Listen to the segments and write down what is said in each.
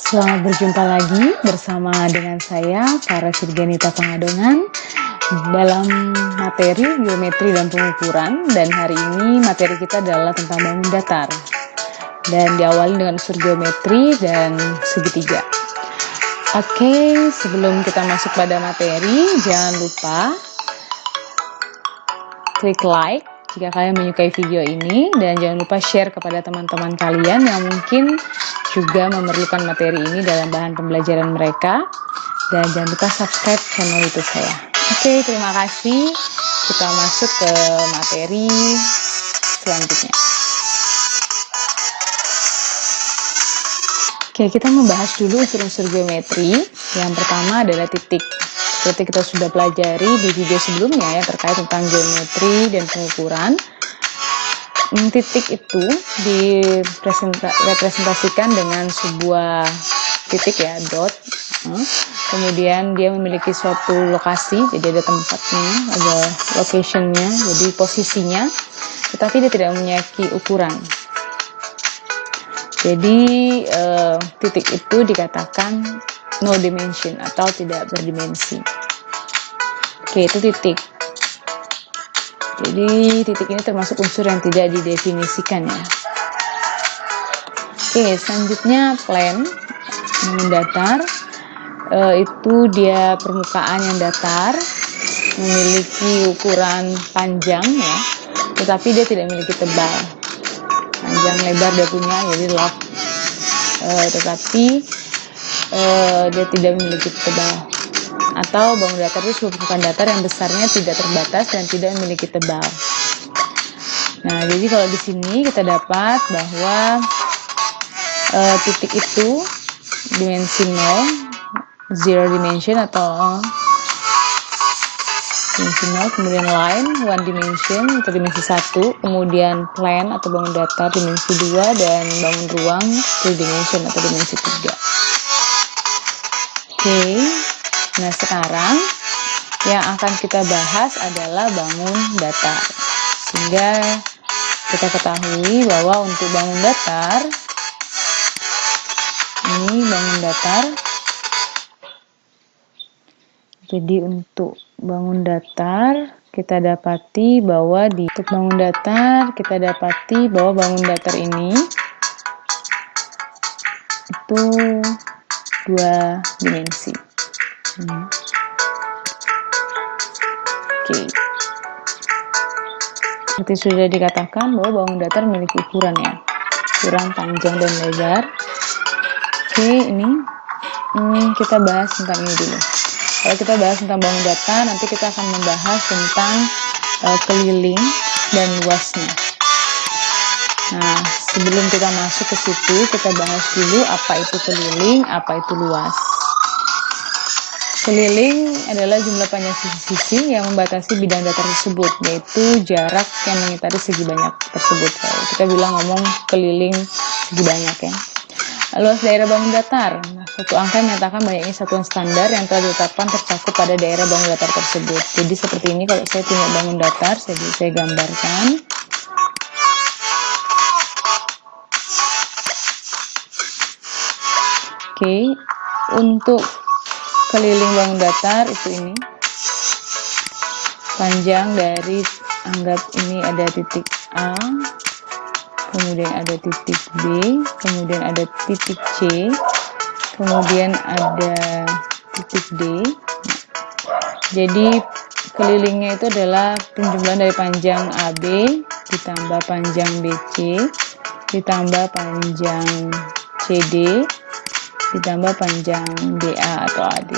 Selamat berjumpa lagi bersama dengan saya, Farah Sirganita Pangadongan, dalam materi geometri dan pengukuran. Dan hari ini materi kita adalah tentang bangun datar. Dan diawali dengan unsur geometri dan segitiga. Oke, sebelum kita masuk pada materi, jangan lupa klik like jika kalian menyukai video ini, dan jangan lupa share kepada teman-teman kalian yang mungkin juga memerlukan materi ini dalam bahan pembelajaran mereka. Dan jangan lupa subscribe channel YouTube saya. Oke, terima kasih. Kita masuk ke materi selanjutnya. Oke, kita membahas dulu unsur-unsur geometri. Yang pertama adalah titik. Seperti kita sudah pelajari di video sebelumnya ya, terkait tentang geometri dan pengukuran. Titik itu direpresentasikan dengan sebuah titik ya, dot. Kemudian dia memiliki suatu lokasi, jadi ada tempatnya, ada locationnya, jadi posisinya, tetapi dia tidak memiliki ukuran. Jadi titik itu dikatakan no dimension atau tidak berdimensi. Oke, itu titik. Jadi titik ini termasuk unsur yang tidak didefinisikan ya. Oke, selanjutnya plane, datar. Itu dia permukaan yang datar, memiliki ukuran panjang ya, tetapi dia tidak memiliki tebal. Panjang lebar dia punya, jadi log. Tetapi dia tidak memiliki tebal. Atau bangun datar itu permukaan datar yang besarnya tidak terbatas dan tidak memiliki tebal. Nah, jadi kalau di sini kita dapat bahwa titik itu dimensi 0, zero dimension atau dimensi 0, kemudian line, one dimension atau dimensi 1, kemudian plane atau bangun datar dimensi 2, dan bangun ruang two dimension atau dimensi 3. Oke, nah sekarang yang akan kita bahas adalah bangun datar. Sehingga kita ketahui bahwa untuk bangun datar, ini bangun datar. Jadi untuk bangun datar kita dapati bahwa bangun datar ini itu dua dimensi. Oke. Seperti sudah dikatakan bahwa bangun datar memiliki ukuran ya, ukuran panjang dan lebar. Oke, ini kita bahas tentang ini dulu. Kalau kita bahas tentang bangun datar, nanti kita akan membahas tentang keliling dan luasnya. Nah, sebelum kita masuk ke situ, kita bahas dulu apa itu keliling, apa itu luas. Keliling adalah jumlah panjang sisi-sisi yang membatasi bidang datar tersebut, yaitu jarak yang mengitari segi banyak tersebut. Kalau kita bilang ngomong keliling segi banyak ya. Luas daerah bangun datar, suatu angka yang menyatakan banyaknya satuan standar yang telah ditetapkan tercakup pada daerah bangun datar tersebut. Jadi seperti ini, kalau saya punya bangun datar, saya gambarkan. Oke, untuk keliling bangun datar itu ini. Panjang dari, anggap ini ada titik A, kemudian ada titik B, kemudian ada titik C, kemudian ada titik D. Jadi kelilingnya itu adalah penjumlahan dari panjang AB ditambah panjang BC ditambah panjang CD ditambah panjang DA atau AD.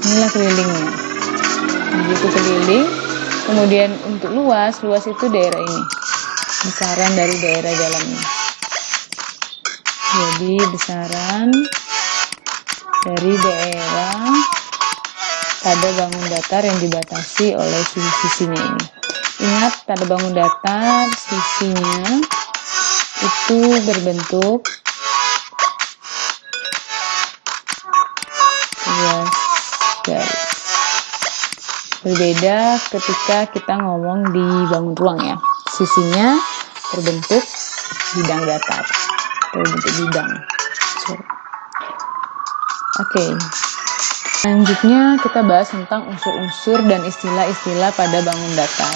Inilah kelilingnya. Jadi itu keliling. Kemudian untuk luas itu daerah ini, besaran dari daerah dalamnya. Jadi besaran dari daerah pada bangun datar yang dibatasi oleh sisi-sisinya ini. Ingat, pada bangun datar sisinya itu berbentuk luas garis. Berbeda ketika kita ngomong di bangun ruang ya. Sisinya berbentuk bidang datar, berbentuk bidang. unsur. Oke. Selanjutnya kita bahas tentang unsur-unsur dan istilah-istilah pada bangun datar.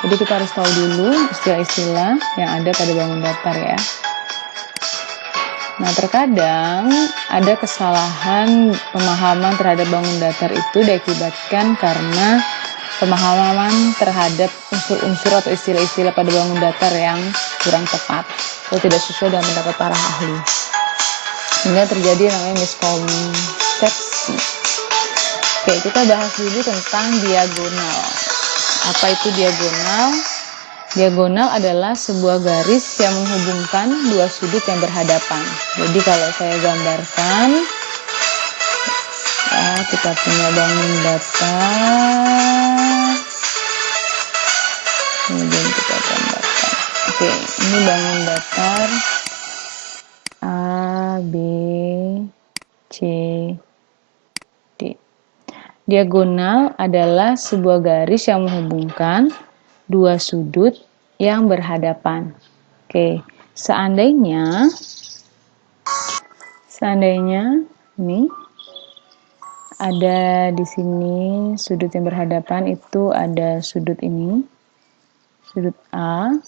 Jadi kita harus tahu dulu istilah-istilah yang ada pada bangun datar ya. Nah, terkadang ada kesalahan pemahaman terhadap bangun datar itu diakibatkan karena pemahaman terhadap unsur-unsur atau istilah-istilah pada bangun datar yang kurang tepat atau tidak sesuai dengan pendapat para ahli. Sehingga terjadi namanya miskonsepsi. Oke, kita bahas dulu tentang diagonal. Apa itu diagonal? Diagonal adalah sebuah garis yang menghubungkan dua sudut yang berhadapan. Jadi kalau saya gambarkan, ya, kita punya bangun datar. Kemudian kita gambarkan. Oke, ini bangun datar A, B, C, D. Diagonal adalah sebuah garis yang menghubungkan dua sudut yang berhadapan. Oke, seandainya ini ada di sini sudut yang berhadapan, itu ada sudut ini, sudut A,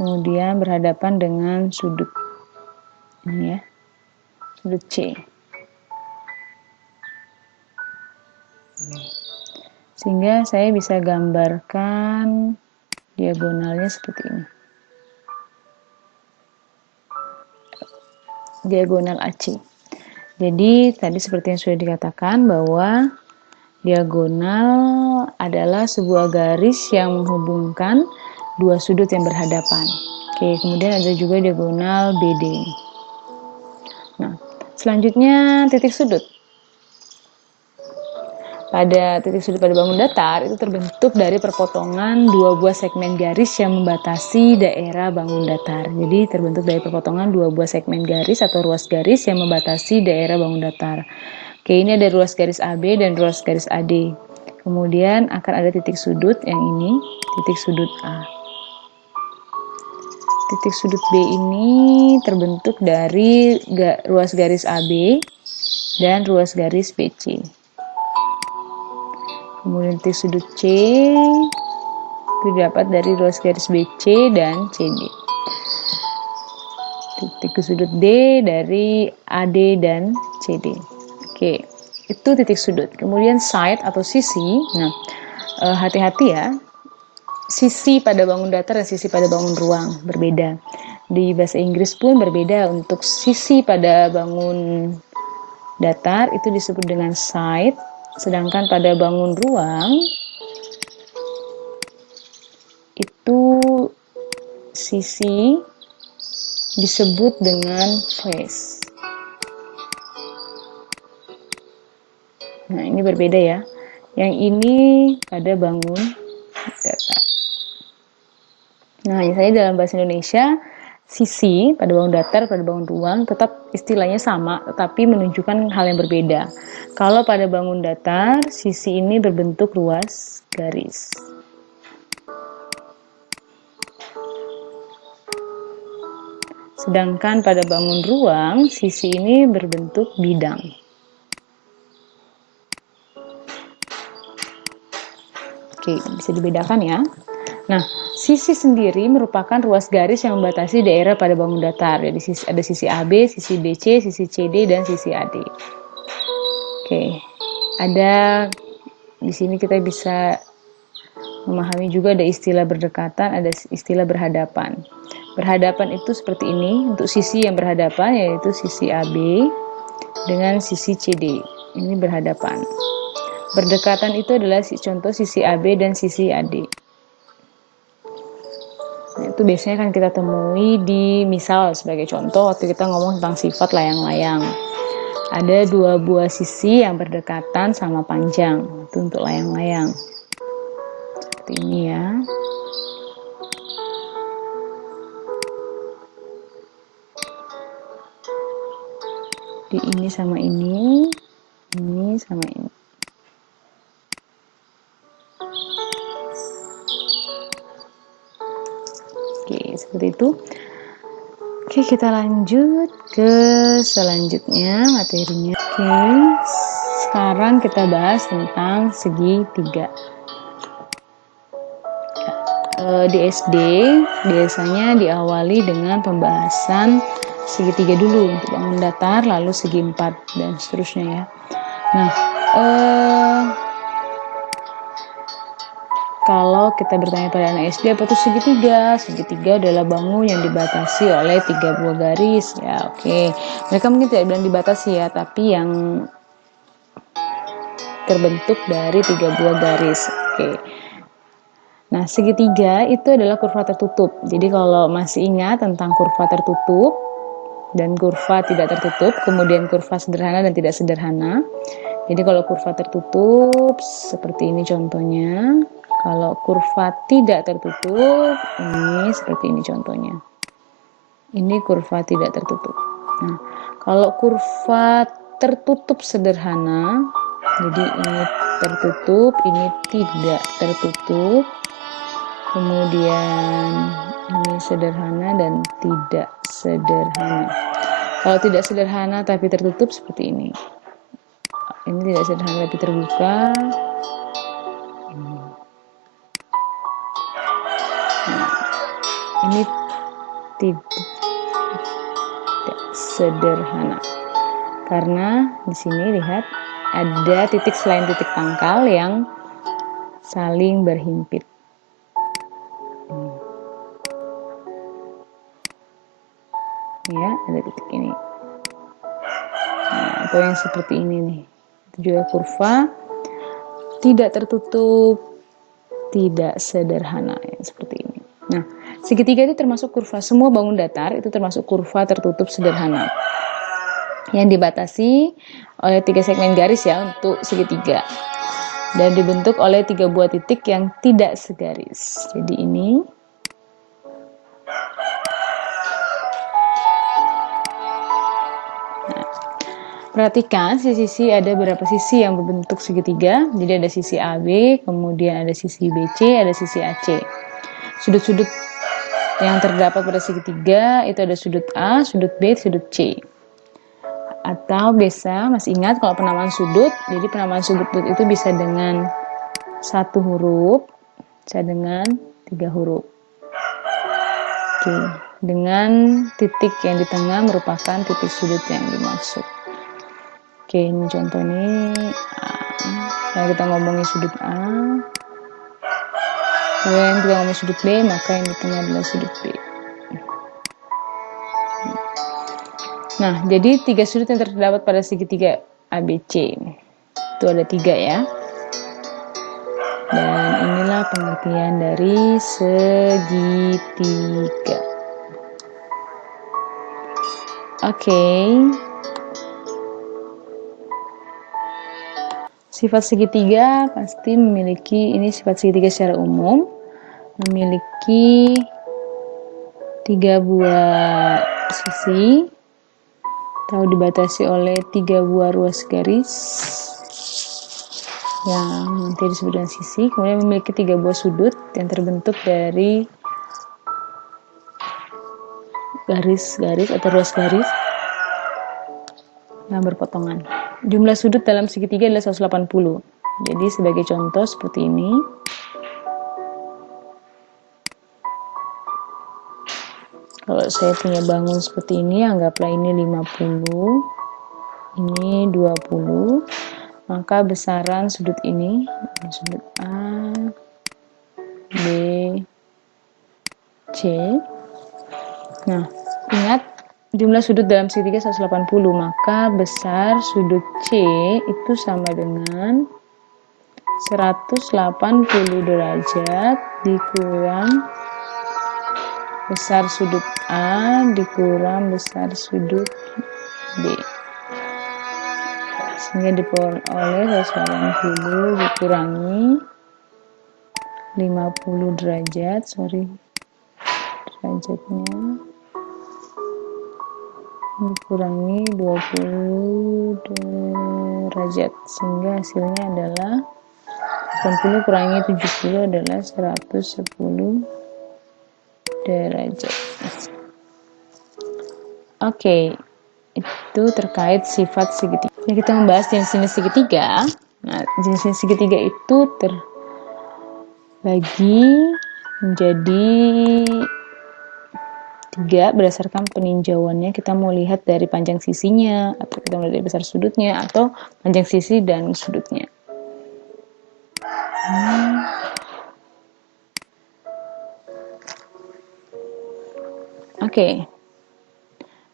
kemudian berhadapan dengan sudut ini ya, sudut C. Sehingga saya bisa gambarkan diagonalnya seperti ini. Diagonal AC. Jadi tadi seperti yang sudah dikatakan bahwa diagonal adalah sebuah garis yang menghubungkan dua sudut yang berhadapan. Oke, kemudian ada juga diagonal BD. Nah, selanjutnya titik sudut. Pada titik sudut pada bangun datar itu terbentuk dari perpotongan dua buah segmen garis yang membatasi daerah bangun datar. Jadi terbentuk dari perpotongan dua buah segmen garis atau ruas garis yang membatasi daerah bangun datar. Oke, ini ada ruas garis AB dan ruas garis AD. Kemudian akan ada titik sudut yang ini, titik sudut A. Titik sudut B ini terbentuk dari ruas garis AB dan ruas garis BC. Kemudian titik sudut C itu dapat dari ruas garis BC dan CD. Titik sudut D dari AD dan CD. Oke, itu titik sudut. Kemudian side atau sisi. Nah, hati-hati ya. Sisi pada bangun datar dan sisi pada bangun ruang berbeda. Di bahasa Inggris pun berbeda. Untuk sisi pada bangun datar itu disebut dengan side. Sedangkan pada bangun ruang itu sisi disebut dengan face. Nah, ini berbeda ya. Yang ini pada bangun datar. Nah, misalnya dalam bahasa Indonesia, sisi pada bangun datar, pada bangun ruang tetap istilahnya sama, tetapi menunjukkan hal yang berbeda. Kalau pada bangun datar, sisi ini berbentuk ruas garis. Sedangkan pada bangun ruang, sisi ini berbentuk bidang. Oke, bisa dibedakan ya. Nah, sisi sendiri merupakan ruas garis yang membatasi daerah pada bangun datar. Jadi ada sisi AB, sisi BC, sisi CD, dan sisi AD. Oke, ada di sini kita bisa memahami juga ada istilah berdekatan, ada istilah berhadapan. Berhadapan itu seperti ini, untuk sisi yang berhadapan yaitu sisi AB dengan sisi CD. Ini berhadapan. Berdekatan itu adalah contoh sisi AB dan sisi AD. Nah, itu biasanya kan kita temui di misal sebagai contoh waktu kita ngomong tentang sifat layang-layang. Ada dua buah sisi yang berdekatan sama panjang. Itu untuk layang-layang. Seperti ini ya. Di ini sama ini sama ini. Oke, seperti seperti itu. Oke, kita lanjut ke selanjutnya materinya. Oke, sekarang kita bahas tentang segitiga. Di SD biasanya diawali dengan pembahasan segitiga dulu untuk bangun datar, lalu segi empat dan seterusnya ya. Nah, kalau kita bertanya pada anak SD apa itu segitiga? Segitiga adalah bangun yang dibatasi oleh 3 buah garis ya. Oke, mereka mungkin tidak bilang dibatasi ya, tapi yang terbentuk dari 3 buah garis. Oke. Nah, segitiga itu adalah kurva tertutup. Jadi kalau masih ingat tentang kurva tertutup dan kurva tidak tertutup, kemudian kurva sederhana dan tidak sederhana. Jadi kalau kurva tertutup seperti ini contohnya. Kalau kurva tidak tertutup, ini seperti ini contohnya. Ini kurva tidak tertutup. Nah, kalau kurva tertutup sederhana, jadi ini tertutup, ini tidak tertutup. Kemudian ini sederhana dan tidak sederhana. Kalau tidak sederhana tapi tertutup seperti ini. Ini tidak sederhana tapi terbuka. Nah, ini tidak sederhana. Karena di sini lihat ada titik selain titik pangkal yang saling berhimpit. Ya, ada titik ini. Nah, atau yang seperti ini nih. Itu juga kurva tidak tertutup, tidak sederhana yang seperti ini. Nah, segitiga itu termasuk kurva, semua bangun datar itu termasuk kurva tertutup sederhana yang dibatasi oleh 3 segmen garis ya untuk segitiga dan dibentuk oleh 3 buah titik yang tidak segaris. Jadi ini perhatikan sisi-sisi, ada beberapa sisi yang berbentuk segitiga. Jadi ada sisi AB, kemudian ada sisi BC, ada sisi AC. Sudut-sudut yang terdapat pada segitiga itu ada sudut A, sudut B, sudut C. Atau biasa masih ingat kalau penamaan sudut, jadi penamaan sudut itu bisa dengan 1 huruf, bisa dengan 3 huruf. Oke, dengan titik yang di tengah merupakan titik sudut yang dimaksud. Oke, ini contoh ini kalau kita ngomongin sudut A, kemudian kita ngomongin sudut B, maka yang di tengah adalah sudut B. Nah, jadi 3 sudut yang terdapat pada segitiga ABC itu ada 3 ya. Dan inilah pengertian dari segitiga. Oke. Sifat segitiga pasti memiliki, ini sifat segitiga secara umum, memiliki 3 buah sisi, atau dibatasi oleh 3 buah ruas garis, yang nanti disebut dengan sisi, kemudian memiliki 3 buah sudut yang terbentuk dari garis-garis atau ruas garis yang berpotongan. Jumlah sudut dalam segitiga adalah 180. Jadi sebagai contoh seperti ini. Kalau saya punya bangun seperti ini, anggaplah ini 50, ini 20, maka besaran sudut ini, sudut A, B, C. Nah, ingat jumlah sudut dalam segitiga 180, maka besar sudut C itu sama dengan 180 derajat dikurang besar sudut A dikurang besar sudut B. Sehingga diperoleh 180 dikurangi 50 derajat, derajatnya dikurangi 20 derajat, sehingga hasilnya adalah 80 kurangi 70 adalah 110 derajat. Oke, itu terkait sifat segitiga. Jadi kita membahas jenis-jenis segitiga. Nah, jenis-jenis segitiga itu terbagi menjadi 3 berdasarkan peninjauannya. Kita mau lihat dari panjang sisinya, atau kita mau lihat dari besar sudutnya, atau panjang sisi dan sudutnya. Oke.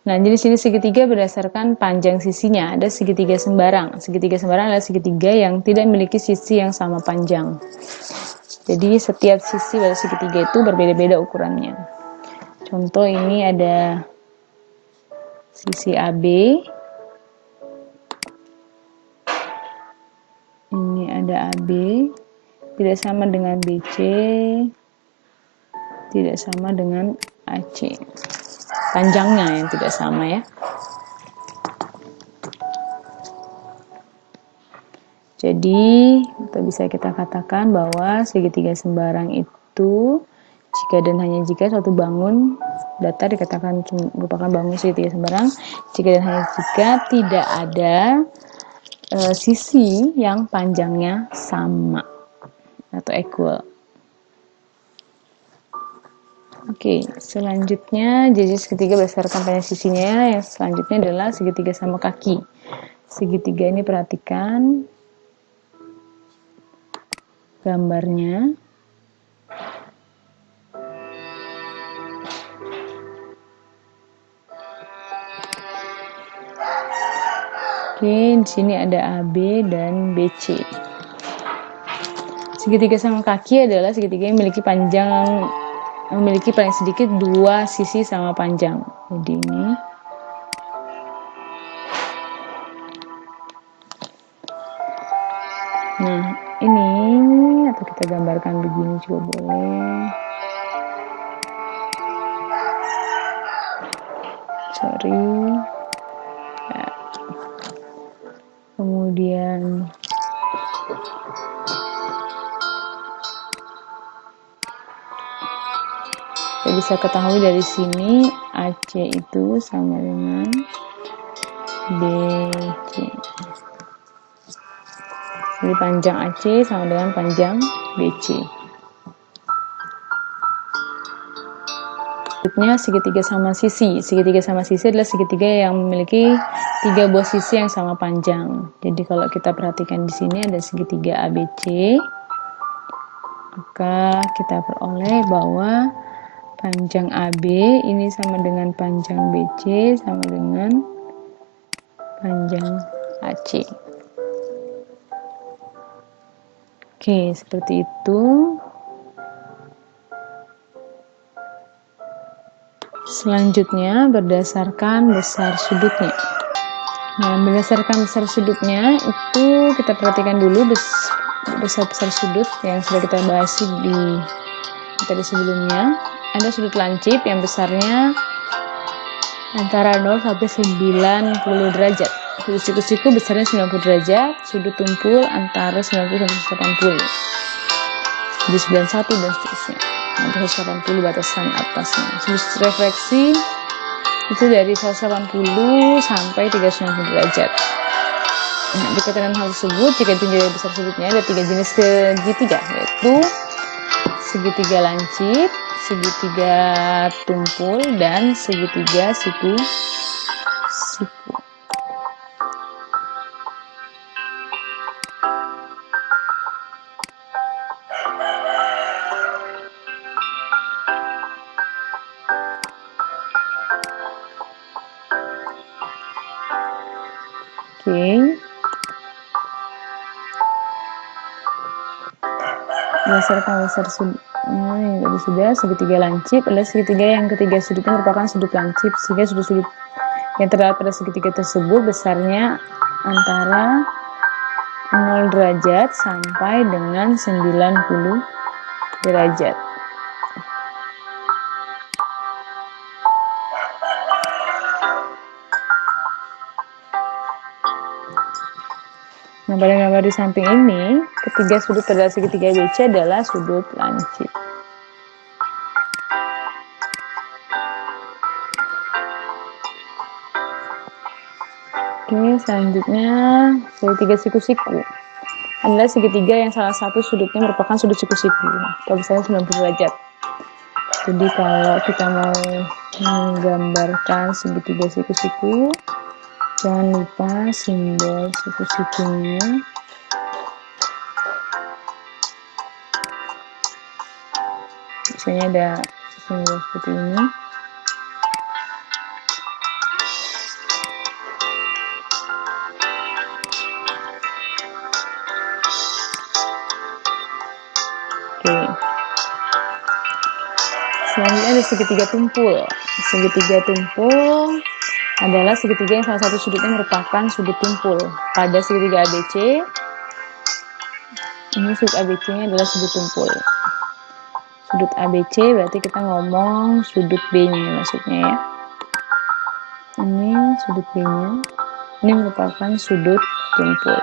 Nah, jenis-jenis segitiga berdasarkan panjang sisinya. Ada segitiga sembarang. Segitiga sembarang adalah segitiga yang tidak memiliki sisi yang sama panjang. Jadi setiap sisi pada segitiga itu berbeda-beda ukurannya. Contoh ini ada sisi AB. Ini ada AB. Tidak sama dengan BC. Tidak sama dengan AC. Panjangnya yang tidak sama ya. Jadi kita katakan bahwa segitiga sembarang itu jika dan hanya jika suatu bangun datar dikatakan merupakan bangun segitiga sembarang jika dan hanya jika tidak ada sisi yang panjangnya sama atau equal. Oke, selanjutnya jenis segitiga berdasarkan panjang sisinya. Yang selanjutnya adalah segitiga sama kaki. Segitiga ini perhatikan gambarnya. Oke, di sini ada AB dan BC. Segitiga sama kaki adalah segitiga yang memiliki paling sedikit 2 sisi sama panjang. Jadi ini. Nah, ini atau kita gambarkan begini juga boleh. Ya. Kemudian kita bisa ketahui dari sini AC itu sama dengan BC. Jadi panjang AC sama dengan panjang BC. Selanjutnya segitiga sama sisi. Segitiga sama sisi adalah segitiga yang memiliki 3 buah sisi yang sama panjang. Jadi kalau kita perhatikan di sini ada segitiga ABC, maka kita peroleh bahwa panjang AB ini sama dengan panjang BC sama dengan panjang AC. Oke, seperti itu. Selanjutnya berdasarkan besar sudutnya. Nah, berdasarkan besar sudutnya itu kita perhatikan dulu besar sudut yang sudah kita bahas di materi sebelumnya. Ada sudut lancip yang besarnya antara 0 sampai 90 derajat. Sudut siku-siku besarnya 90 derajat, sudut tumpul antara 90 sampai 80. Di 91 dan seterusnya. Sampai 180 batasan atasnya. Sudut refleksi itu dari 180 sampai 390 derajat. Nah, berkaitan dengan hal tersebut, jika ditinjau besar sudutnya ada 3 jenis segitiga, yaitu segitiga lancip, segitiga tumpul, dan segitiga siku-siku. Oke. Berdasarkan besar sudutnya yang tadi sudah, segitiga lancip adalah segitiga yang ketiga sudutnya merupakan sudut lancip, sehingga sudut-sudut yang terdapat pada segitiga tersebut besarnya antara 0 derajat sampai dengan 90 derajat. Nah, pada gambar di samping ini, ketiga sudut pada segitiga BC adalah sudut lancip. Oke, selanjutnya segitiga siku-siku adalah segitiga yang salah satu sudutnya merupakan sudut siku-siku atau misalnya 90 derajat. Jadi kalau kita mau menggambarkan segitiga siku-siku, jangan lupa simbol siku-sikunya. Biasanya ada simbol seperti ini. Oke. Selanjutnya ada segitiga tumpul. Segitiga tumpul adalah segitiga yang salah satu sudutnya merupakan sudut tumpul. Pada segitiga ABC, ini sudut ABC-nya adalah sudut tumpul. Sudut ABC berarti kita ngomong sudut B-nya maksudnya ya. Ini sudut B-nya. Ini merupakan sudut tumpul.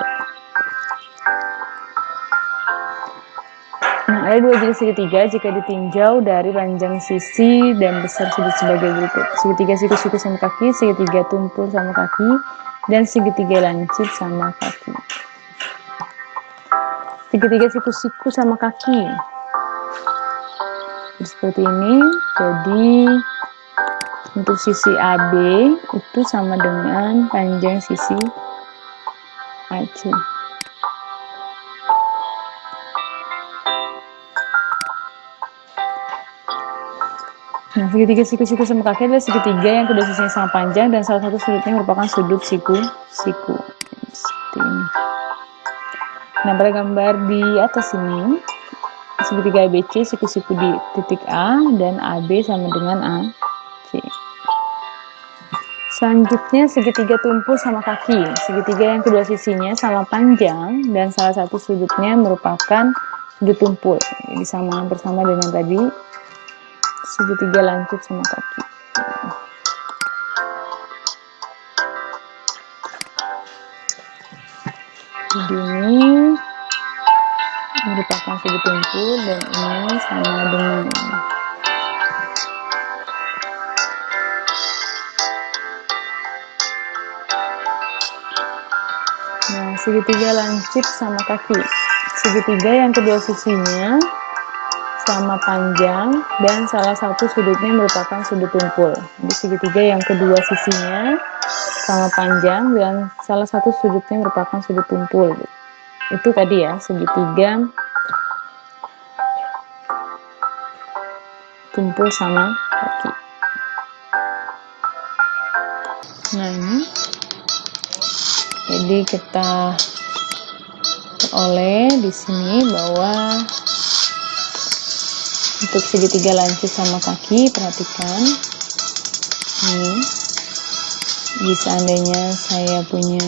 Nah, ada dua jenis segitiga jika ditinjau dari panjang sisi dan besar sudut sebagai berikut. Segitiga siku-siku sama kaki, segitiga tumpul sama kaki, dan segitiga lancip sama kaki. Segitiga siku-siku sama kaki. Seperti ini. Jadi untuk sisi AB itu sama dengan panjang sisi AC. Nah, segitiga siku-siku sama kaki adalah segitiga yang kedua sisinya sama panjang dan salah satu sudutnya merupakan sudut siku-siku. Seperti ini. Nah, pada gambar di atas ini, segitiga ABC siku-siku di titik A dan AB sama dengan AC. Selanjutnya segitiga tumpul sama kaki. Segitiga yang kedua sisinya sama panjang dan salah satu sudutnya merupakan sudut tumpul. Jadi sama bersama dengan tadi segitiga lancip sama kaki. Jadi ini merupakan sudut tumpul dan ini sama dengan segitiga lancip sama kaki. Segitiga yang kedua sisinya sama panjang dan salah satu sudutnya merupakan sudut tumpul. Jadi segitiga yang kedua sisinya sama panjang dan salah satu sudutnya merupakan sudut tumpul. Itu tadi ya, segitiga tumpul sama kaki. Nah ini, jadi kita peroleh di sini bahwa untuk segitiga lancip sama kaki, perhatikan ini. Jadi seandainya saya punya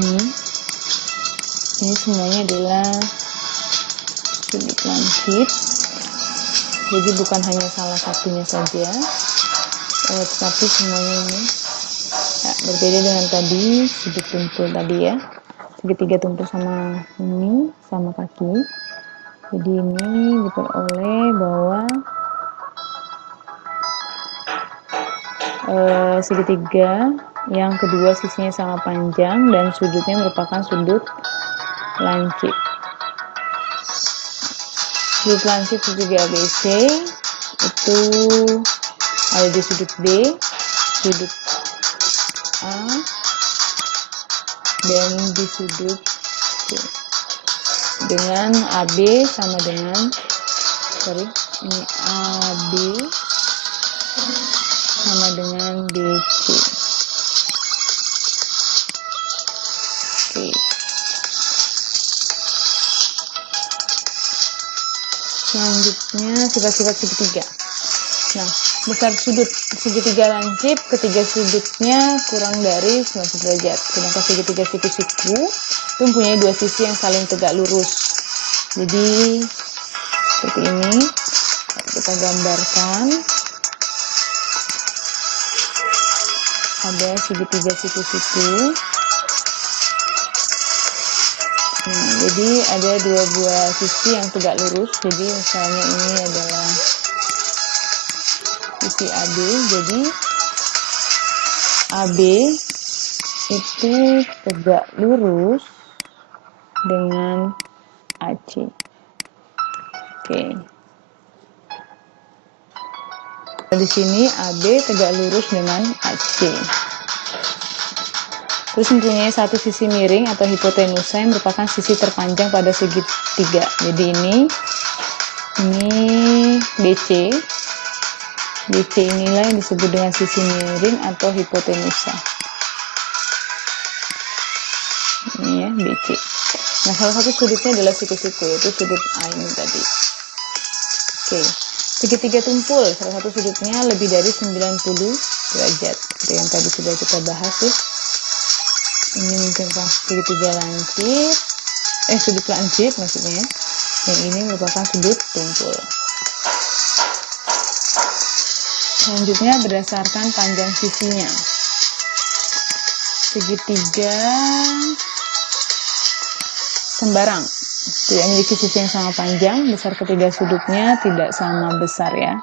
ini semuanya adalah sudut lancip. Jadi bukan hanya salah satunya saja, tetapi semuanya ini ya, berbeda dengan tadi sudut tumpul tadi ya. Segitiga tumpul sama ini sama kaki. Jadi ini diperoleh bahwa segitiga yang kedua sisinya sama panjang dan sudutnya merupakan sudut lancip. Sudut lancip segitiga ABC itu ada di sudut B, sudut A, dan di sudut C. Dengan AB sama dengan ini AB sama dengan BC. Oke. Selanjutnya sifat-sifat segitiga. Nah, besar sudut segitiga lancip, ketiga sudutnya kurang dari 90 derajat. Sedangkan segitiga siku-siku itu mempunyai dua sisi yang saling tegak lurus. Jadi seperti ini kita gambarkan. Ada segitiga siku-siku. Nah, jadi ada dua buah sisi yang tegak lurus. Jadi misalnya ini adalah sisi AB. Jadi AB itu tegak lurus dengan AC. Oke. Di sini AB tegak lurus dengan AC. Terus mempunyai satu sisi miring atau hipotenusa yang merupakan sisi terpanjang pada segitiga. Jadi ini BC. BC inilah yang disebut dengan sisi miring atau hipotenusa. Ini ya BC. Nah, salah satu sudutnya adalah siku-siku, yaitu sudut A ini tadi. Oke. Segitiga tumpul, salah satu sudutnya lebih dari 90 derajat. Itu yang tadi sudah kita bahas tuh. Ini mungkin segitiga lancip, sudut lancip maksudnya. Yang ini merupakan sudut tumpul. Selanjutnya berdasarkan panjang sisinya. Segitiga sembarang tidak memiliki sisi yang sama panjang, besar ketiga sudutnya tidak sama besar ya.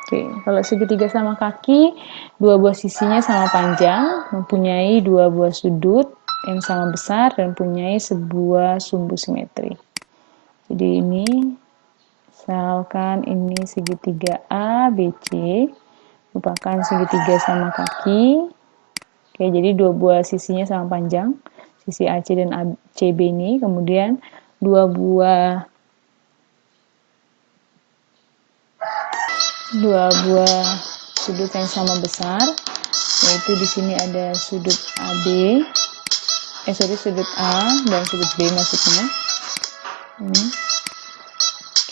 Oke, kalau segitiga sama kaki, dua buah sisinya sama panjang, mempunyai dua buah sudut yang sama besar dan mempunyai sebuah sumbu simetri. Jadi ini, misalkan ini segitiga ABC, merupakan segitiga sama kaki. Oke, jadi dua buah sisinya sama panjang, sisi AC dan CB ini, kemudian dua buah sudut yang sama besar, yaitu di sini ada sudut AB, sudut A dan sudut B maksudnya.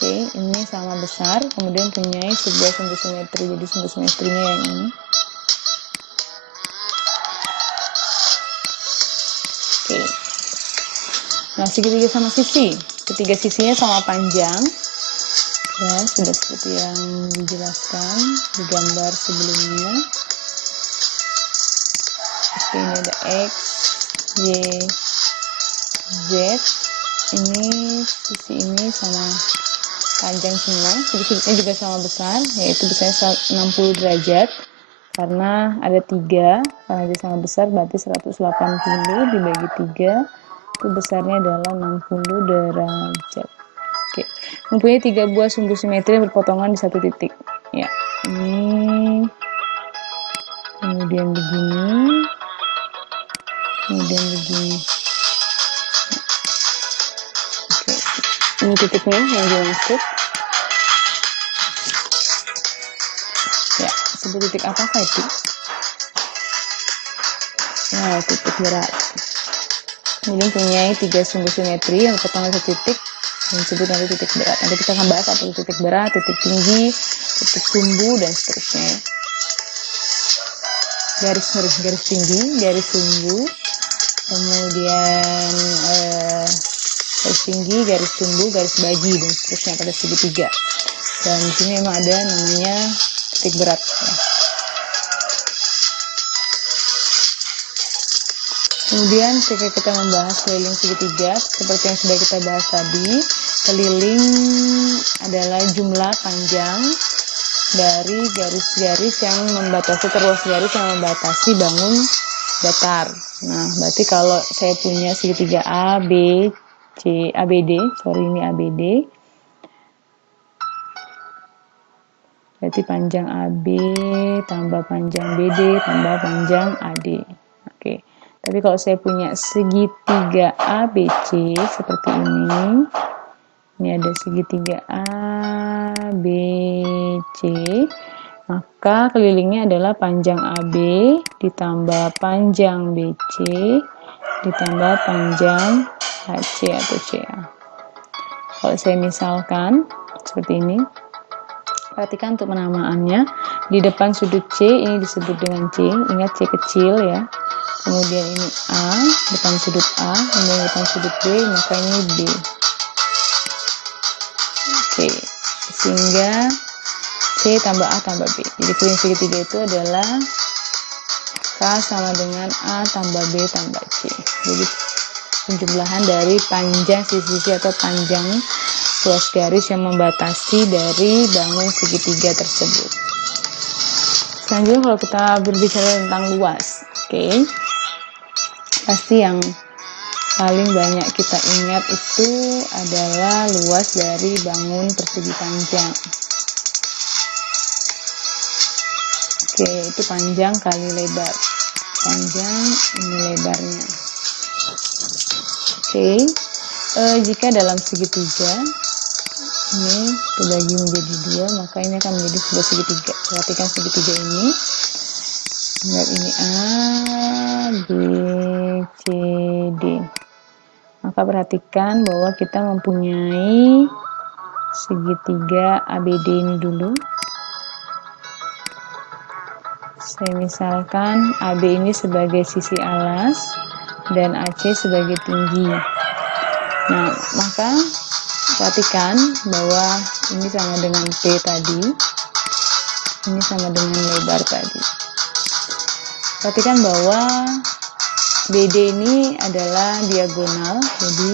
Oke, ini sama besar, kemudian punya sebuah sumbu simetri, jadi sumbu simetrinya yang ini. Oke. Nah, segitiga sama sisi, ketiga sisinya sama panjang. Ya, sudah seperti yang dijelaskan di gambar sebelumnya. Oke, ini ada X, Y, Z. Ini sisi ini sama panjang semua, sudut-sudutnya juga sama besar, yaitu besarnya 60 derajat. Karena ada 3, karena dia sama besar berarti 180 dibagi 3, itu besarnya adalah 60 derajat. Oke, mempunyai 3 buah sumbu simetri yang berpotongan di satu titik. Ya, ini, kemudian begini, kemudian begini. Oke, ini titiknya yang dimaksud. Ya, sebut titik apakah itu? Ya, titik berat. Kemudian mempunyai 3 sumbu simetri yang berpotongan di satu titik. Yang disebut nanti titik berat. Nanti kita akan bahas apa itu titik berat, titik tinggi, titik sumbu, dan seterusnya. Garis tinggi, garis sumbu, kemudian garis tinggi, garis sumbu, garis bagi, dan seterusnya pada segitiga. Dan di sini memang ada namanya titik berat. Ya. Kemudian ketika kita membahas keliling segitiga, seperti yang sudah kita bahas tadi, keliling adalah jumlah panjang dari garis-garis yang membatasi, terluas garis yang membatasi bangun datar. Nah, berarti kalau saya punya segitiga ABD, ini ABD, berarti panjang AB tambah panjang BD tambah panjang AD. Oke. Tapi kalau saya punya segitiga ABC seperti ini ada segitiga ABC, maka kelilingnya adalah panjang AB ditambah panjang BC ditambah panjang AC atau CA. Kalau saya misalkan seperti ini, perhatikan untuk penamaannya. Di depan sudut C ini disebut dengan C, ingat C kecil ya. Kemudian ini A, depan sudut A, kemudian depan sudut B, maka ini B. Oke, sehingga C tambah A tambah B. Jadi keliling segitiga itu adalah K sama dengan A tambah B tambah C. Jadi penjumlahan dari panjang sisi-sisi atau panjang luas garis yang membatasi dari bangun segitiga tersebut. Selanjutnya kalau kita berbicara tentang luas, pasti yang paling banyak kita ingat itu adalah luas dari bangun persegi panjang. Itu panjang kali lebar. Panjang ini lebarnya. Jika dalam segitiga ini dibagi menjadi 2, maka ini akan menjadi sebuah segitiga. Perhatikan segitiga ini. Anggap ini A, B, C, D. Maka perhatikan bahwa kita mempunyai segitiga ABD ini dulu. Saya misalkan AB ini sebagai sisi alas dan AC sebagai tinggi. Nah, maka perhatikan bahwa ini sama dengan P tadi, ini sama dengan lebar tadi. Perhatikan bahwa BD ini adalah diagonal, jadi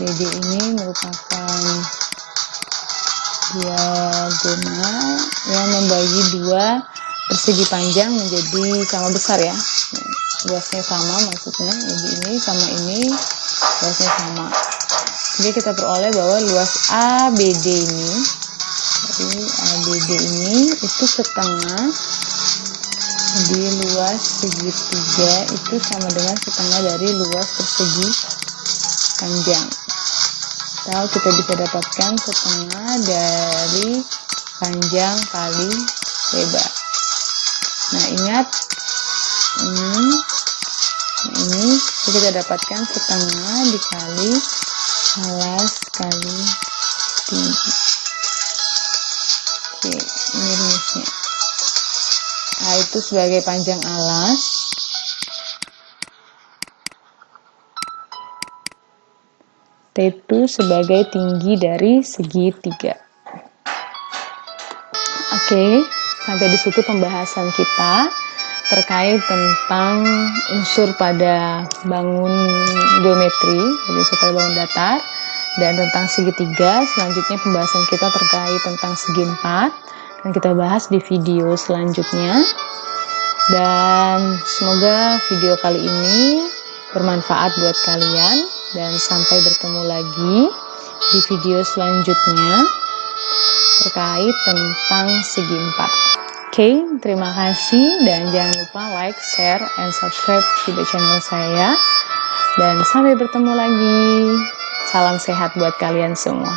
BD ini merupakan diagonal yang membagi 2 persegi panjang menjadi sama besar ya. Luasnya sama maksudnya, jadi ini sama ini luasnya sama. Jadi kita peroleh bahwa luas ABD ini, jadi ABD ini itu setengah. Jadi luas segitiga itu sama dengan setengah dari luas persegi panjang. Atau kita bisa dapatkan setengah dari panjang kali lebar. Nah, ingat ini kita dapatkan setengah dikali alas kali tinggi. Ini rumusnya. Nah, itu sebagai panjang alas. T2 sebagai tinggi dari segitiga. Sampai di situ pembahasan kita terkait tentang unsur pada bangun geometri, jadi unsur pada bangun datar, dan tentang segitiga. Selanjutnya pembahasan kita terkait tentang segi 4, akan kita bahas di video selanjutnya. Dan semoga video kali ini bermanfaat buat kalian, dan sampai bertemu lagi di video selanjutnya terkait tentang segi 4. Terima kasih, dan jangan lupa like, share, and subscribe video channel saya. Dan sampai bertemu lagi. Salam sehat buat kalian semua.